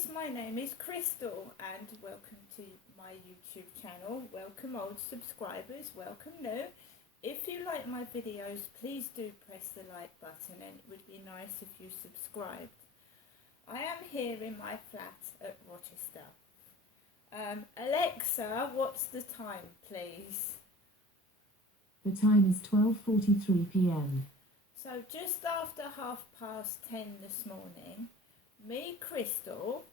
guys, my name is Crystal and welcome to my YouTube channel. Welcome old subscribers, welcome new. If you like my videos, please do press the like button and it would be nice if you subscribed. I am here in my flat at Rochester. Alexa, what's the time please? The time is 12:43 p.m. So just after 10:30 this morning, me, Crystal,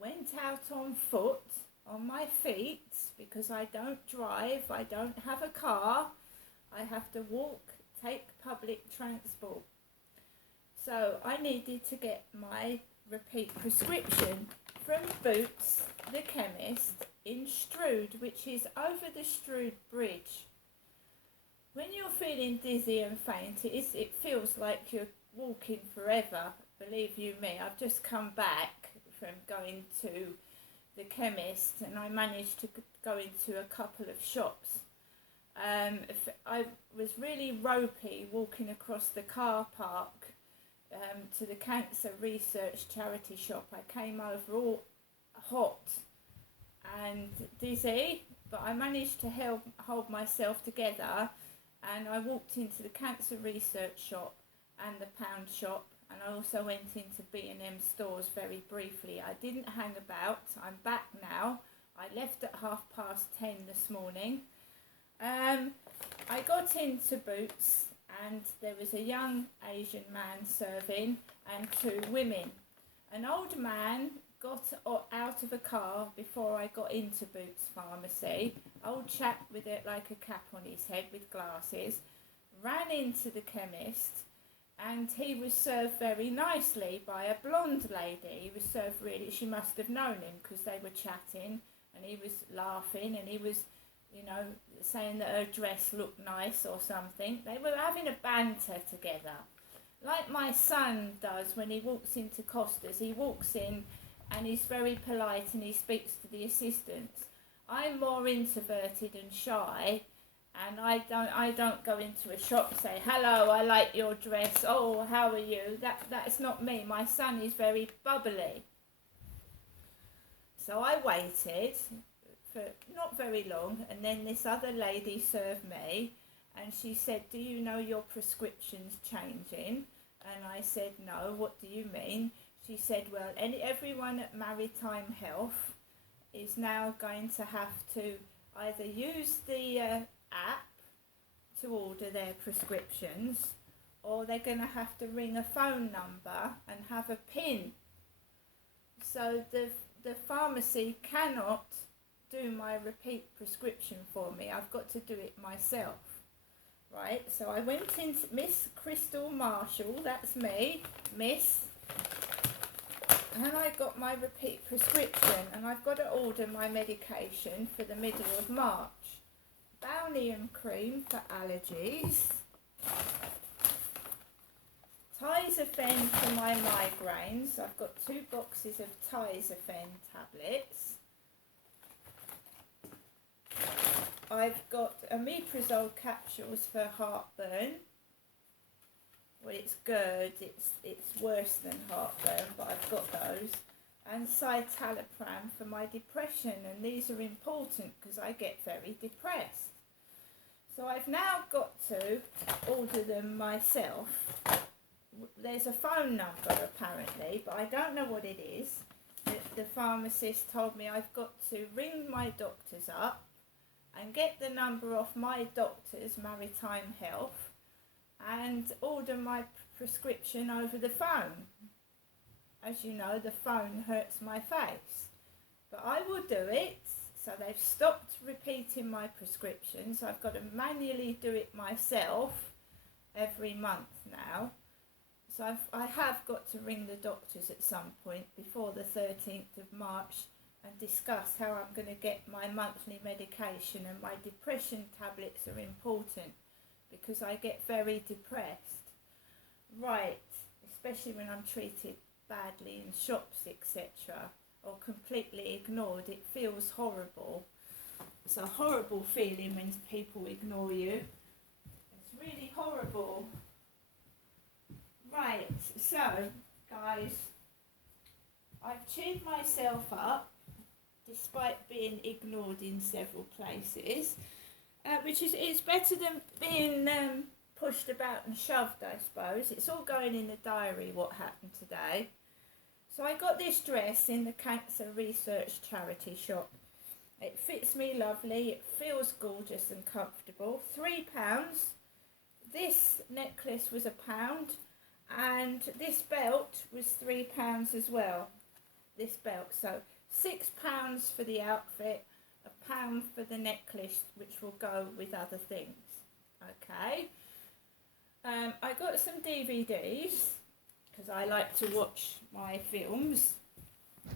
went out on foot, on my feet, because I don't drive, I don't have a car, I have to walk, take public transport. So I needed to get my repeat prescription from Boots, the chemist, in Strood, which is over the Strood Bridge. When you're feeling dizzy and faint, it feels like you're walking forever. Believe you me, I've just come back from going to the chemist and I managed to go into a couple of shops. I was really ropey walking across the car park to the Cancer Research charity shop. I came over all hot and dizzy, but I managed to hold myself together, and I walked into the Cancer Research shop and the pound shop, and I also went into B&M stores very briefly. I didn't hang about. I'm back now. I left at 10:30 this morning. I got into Boots and there was a young Asian man serving and two women. An old man got out of a car before I got into Boots Pharmacy. Old chap with it like a cap on his head with glasses, ran into the chemist, and he was served very nicely by a blonde lady. He was served really, she must have known him because they were chatting and he was laughing and he was, saying that her dress looked nice or something. They were having a banter together. Like my son does when he walks into Costa's. He walks in and he's very polite and he speaks to the assistants. I'm more introverted and shy, and I don't go into a shop and say, hello, I like your dress, oh, how are you? That's not me. My son is very bubbly. So I waited for not very long, and then this other lady served me, and she said, do you know your prescription's changing? And I said, no, what do you mean? She said, well, everyone at Maritime Health is now going to have to either use the app to order their prescriptions, or they're going to have to ring a phone number and have a PIN. So the pharmacy cannot do my repeat prescription for me. I've got to do it myself. Right, so I went into Miss Crystal Marshall, that's me, Miss, and I got my repeat prescription, and I've got to order my medication for the middle of March. Balneum cream for allergies, Tizafen for my migraines. I've got 2 boxes of Tizafen tablets. I've got omeprazole capsules for heartburn. Well, it's good, it's worse than heartburn, but I've got those. And citalopram for my depression, and these are important because I get very depressed. So I've now got to order them myself. There's a phone number apparently, but I don't know what it is. The pharmacist told me I've got to ring my doctors up and get the number off my doctors, Maritime Health, and order my prescription over the phone. As you know, the phone hurts my face. But I will do it. So they've stopped repeating my prescriptions. I've got to manually do it myself every month now. So I have got to ring the doctors at some point before the 13th of March and discuss how I'm going to get my monthly medication, and my depression tablets are important because I get very depressed. Right, especially when I'm treated badly in shops, etc., or completely ignored. It feels horrible. It's a horrible feeling when people ignore you. It's really horrible. Right, so guys, I've cheered myself up despite being ignored in several places, which is it's better than being pushed about and shoved, I suppose. It's all going in the diary what happened today. So I got this dress in the Cancer Research charity shop. It fits me lovely, it feels gorgeous and comfortable. £3. This necklace was £1 and this belt was £3 as well. This belt, so £6 for the outfit, £1 for the necklace, which will go with other things. Okay. I got some DVDs because I like to watch my films.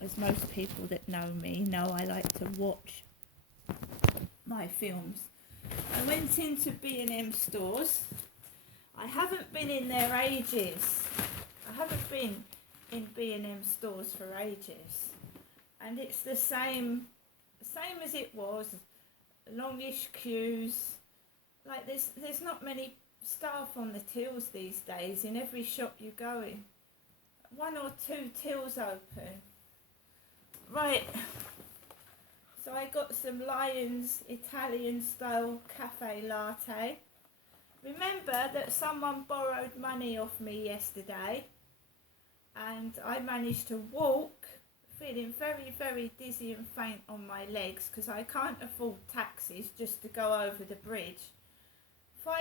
As most people that know me know, I like to watch my films. I went into B&M stores. I haven't been in there ages. I haven't been in B&M stores for ages. And it's the same as it was. Longish queues. Like there's not many staff on the tills these days in every shop you go in. 1 or 2 tills open. Right, so I got some Lions Italian style cafe latte. Remember that someone borrowed money off me yesterday and I managed to walk, feeling very, very dizzy and faint on my legs because I can't afford taxis just to go over the bridge. £5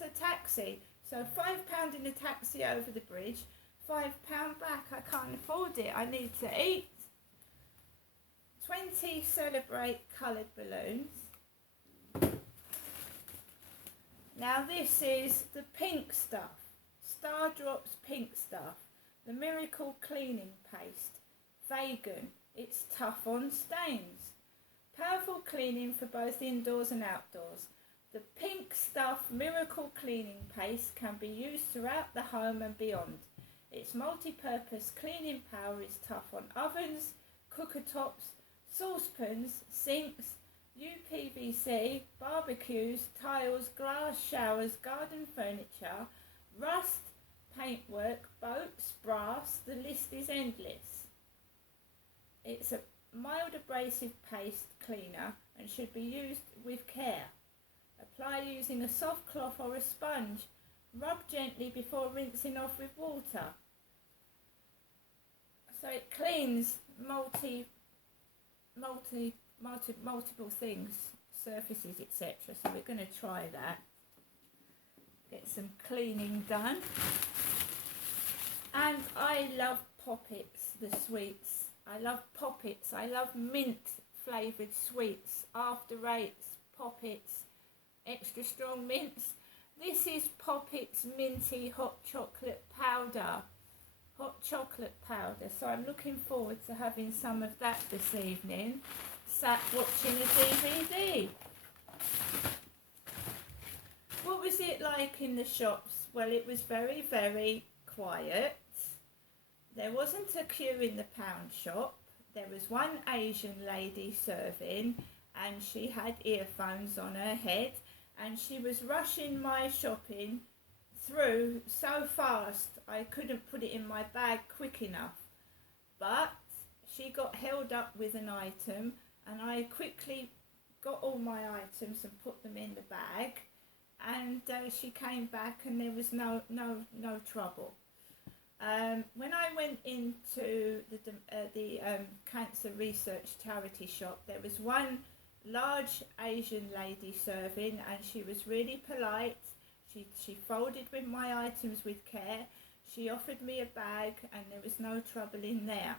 to taxi, so £5 in a taxi over the bridge, £5 back. I can't afford it, I need to eat. 20 Celebrate coloured balloons. Now this is the pink stuff, Star Drops pink stuff, the Miracle Cleaning Paste, vegan, it's tough on stains. Powerful cleaning for both indoors and outdoors. The pink stuff Miracle Cleaning Paste can be used throughout the home and beyond. Its multi-purpose cleaning power is tough on ovens, cooker tops, saucepans, sinks, UPVC, barbecues, tiles, glass showers, garden furniture, rust, paintwork, boats, brass, the list is endless. It's a mild abrasive paste cleaner and should be used with care. Apply using a soft cloth or a sponge. Rub gently before rinsing off with water. So it cleans multiple things, surfaces, etc. So we're going to try that. Get some cleaning done. And I love Poppets, the sweets. I love Poppets. I love mint flavoured sweets. After Eights, Poppets, extra strong mints. This is Poppets Minty Hot Chocolate Powder. Hot chocolate powder. So I'm looking forward to having some of that this evening. Sat watching a DVD. What was it like in the shops? Well, it was very, very quiet. There wasn't a queue in the pound shop. There was one Asian lady serving and she had earphones on her head and she was rushing my shopping through so fast I couldn't put it in my bag quick enough. But she got held up with an item and I quickly got all my items and put them in the bag, and she came back and there was no trouble. When I went into the Cancer Research charity shop, there was one large Asian lady serving and she was really polite. She folded with my items with care. She offered me a bag and there was no trouble in there.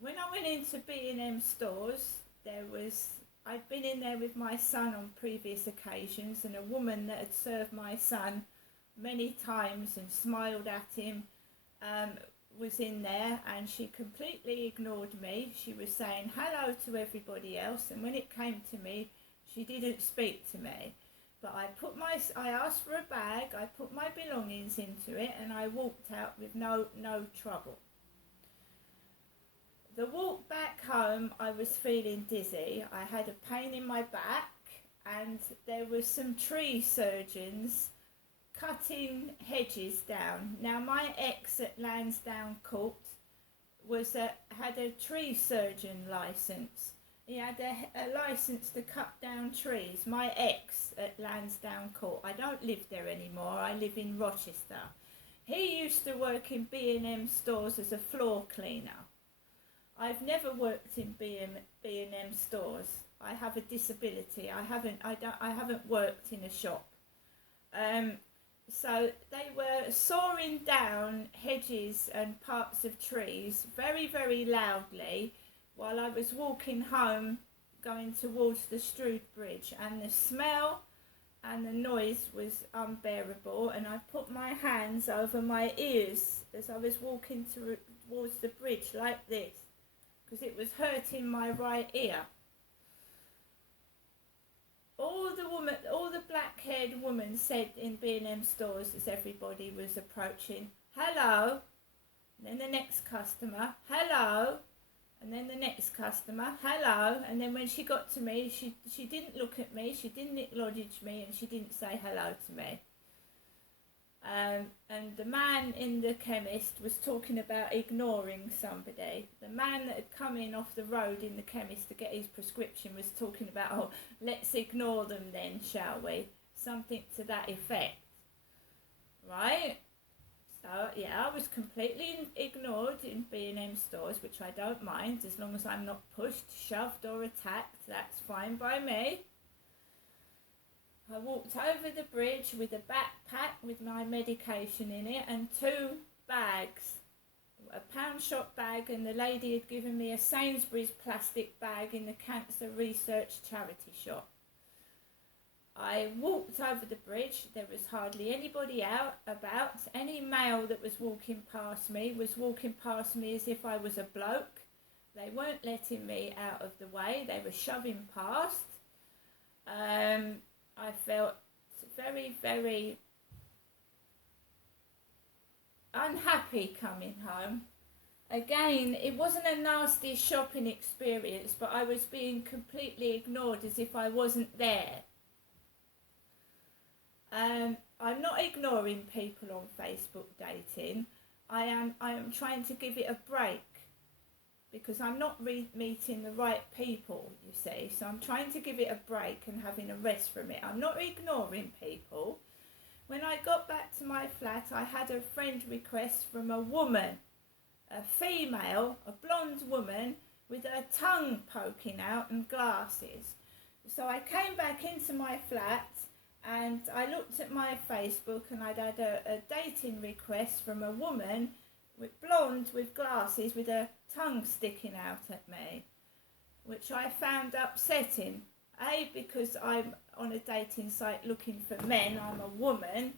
When I went into B&M stores, I'd been in there with my son on previous occasions, and a woman that had served my son many times and smiled at him was in there, and she completely ignored me. She was saying hello to everybody else, and when it came to me, she didn't speak to me. But I asked for a bag, I put my belongings into it, and I walked out with no trouble. The walk back home, I was feeling dizzy. I had a pain in my back, and there were some tree surgeons cutting hedges down. Now, my ex at Lansdowne Court had a tree surgeon license. He had a license to cut down trees. My ex at Lansdowne Court. I don't live there anymore. I live in Rochester. He used to work in B&M stores as a floor cleaner. I've never worked in B&M stores. I have a disability. I haven't worked in a shop. So they were sawing down hedges and parts of trees very, very loudly while I was walking home going towards the Strood Bridge, and the smell and the noise was unbearable, and I put my hands over my ears as I was walking towards the bridge like this because it was hurting my right ear. All the black-haired woman said in B&M stores as everybody was approaching, "Hello," and then the next customer, "Hello," and then the next customer, "Hello," and then when she got to me, she didn't look at me, she didn't acknowledge me, and she didn't say hello to me. And the man in the chemist was talking about ignoring somebody. The man that had come in off the road in the chemist to get his prescription was talking about, "Oh, let's ignore them then, shall we?" Something to that effect. Right? So, yeah, I was completely ignored in B&M stores, which I don't mind, as long as I'm not pushed, shoved or attacked. That's fine by me. I walked over the bridge with a backpack with my medication in it and 2 bags, a pound shop bag, and the lady had given me a Sainsbury's plastic bag in the Cancer Research charity shop. I walked over the bridge. There was hardly anybody about. Any male that was walking past me as if I was a bloke. They weren't letting me out of the way. They were shoving past. I felt very, very unhappy coming home. Again, it wasn't a nasty shopping experience, but I was being completely ignored as if I wasn't there. I'm not ignoring people on Facebook dating. I am trying to give it a break because I'm not meeting the right people, you see. So I'm trying to give it a break and having a rest from it. I'm not ignoring people. When I got back to my flat, I had a friend request from a woman, a female, a blonde woman with her tongue poking out and glasses. So I came back into my flat and I looked at my Facebook and I'd had a dating request from a woman with blonde with glasses with her tongue sticking out at me, which I found upsetting. A, because I'm on a dating site looking for men, I'm a woman,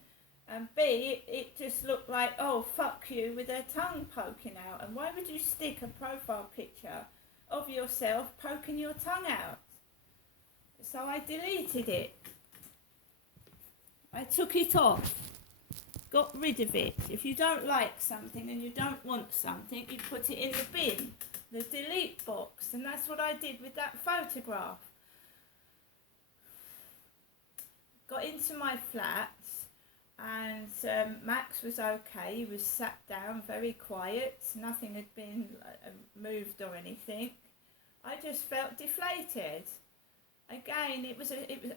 and B, it just looked like, oh, fuck you, with her tongue poking out. And why would you stick a profile picture of yourself poking your tongue out? So I deleted it. I took it off, got rid of it. If you don't like something and you don't want something, you put it in the bin, the delete box, and that's what I did with that photograph. Got into my flat and Max was okay. He was sat down, very quiet. Nothing had been moved or anything. I just felt deflated. Again,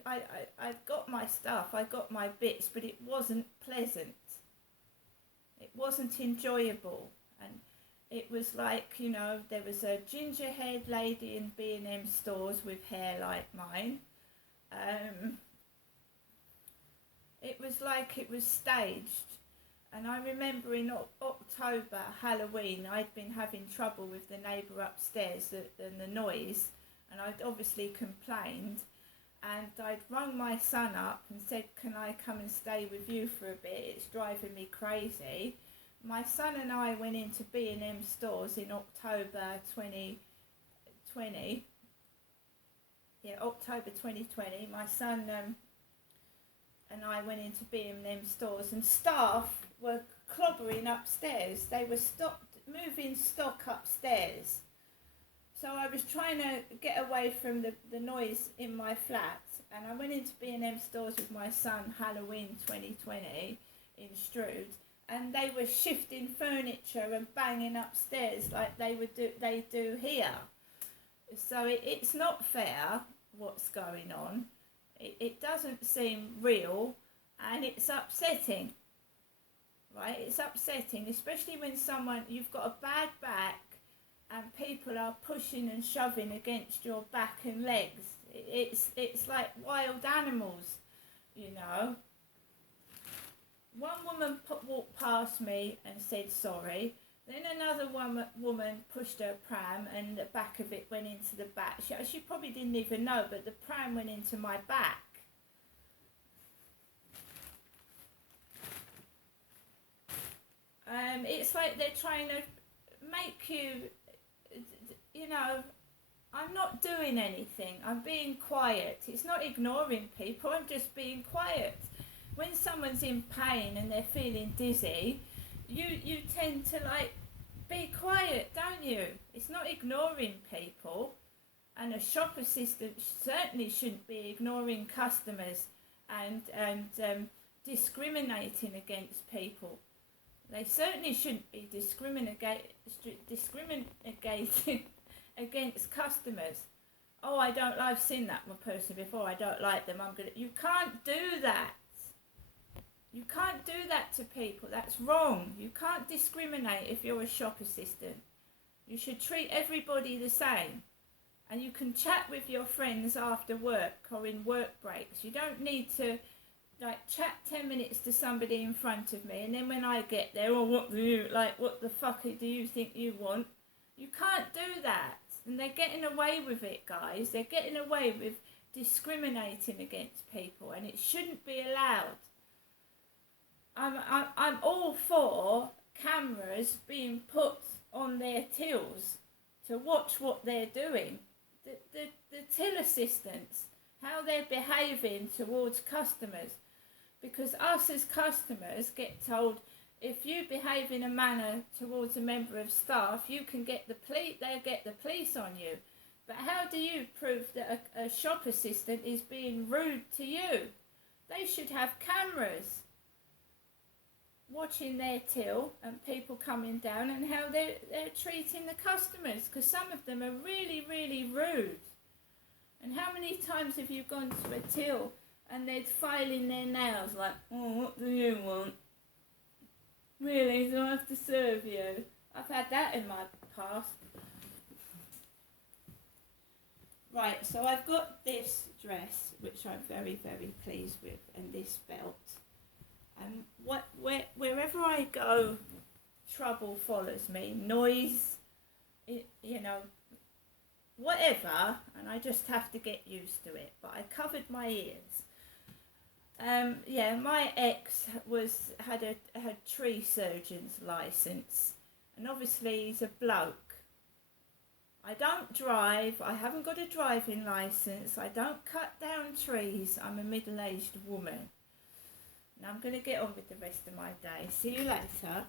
I got my stuff, I got my bits, but it wasn't pleasant. It wasn't enjoyable. And it was like, you know, there was a ginger-haired lady in B&M stores with hair like mine. It was like it was staged. And I remember in October, Halloween, I'd been having trouble with the neighbour upstairs and the noise. And I'd obviously complained, and I'd rung my son up and said, can I come and stay with you for a bit? It's driving me crazy. My son and I went into B&M stores in October 2020. Yeah, October 2020. My son and I went into B&M stores, and staff were clobbering upstairs. They were moving stock upstairs. So I was trying to get away from the noise in my flat, and I went into B&M stores with my son Halloween 2020 in Strood, and they were shifting furniture and banging upstairs like they do here. So it's not fair what's going on. It doesn't seem real, and it's upsetting. Right? It's upsetting, especially when you've got a bad back and people are pushing and shoving against your back and legs. It's like wild animals, you know. One woman walked past me and said sorry. Then another woman pushed her pram and the back of it went into the back. She probably didn't even know, but the pram went into my back. It's like they're trying to make you, you know, I'm not doing anything. I'm being quiet. It's not ignoring people. I'm just being quiet. When someone's in pain and they're feeling dizzy, you tend to be quiet, don't you? It's not ignoring people. And a shop assistant certainly shouldn't be ignoring customers and discriminating against people. They certainly shouldn't be discriminating against customers. Oh, I've seen that one person before. I don't like them. You can't do that. You can't do that to people. That's wrong. You can't discriminate if you're a shop assistant. You should treat everybody the same. And you can chat with your friends after work or in work breaks. You don't need to chat 10 minutes to somebody in front of me, and then when I get there, what the fuck do you think you want? You can't do that. And they're getting away with it, guys. They're getting away with discriminating against people, and it shouldn't be allowed. I'm all for cameras being put on their tills to watch what they're doing. The till assistants, how they're behaving towards customers. Because us as customers get told, if you behave in a manner towards a member of staff, you can get they'll get the police on you. But how do you prove that a shop assistant is being rude to you? They should have cameras watching their till and people coming down and how they're treating the customers, because some of them are really, really rude. And how many times have you gone to a till and they're filing their nails like, oh, what do you want? Really, do I have to serve you? I've had that in my past. Right, so I've got this dress, which I'm very, very pleased with, and this belt. And wherever I go, trouble follows me, noise, whatever, and I just have to get used to it. But I covered my ears. My ex had a tree surgeon's license, and obviously he's a bloke. I don't drive. I haven't got a driving license. I don't cut down trees. I'm a middle-aged woman. Now I'm going to get on with the rest of my day. See you later.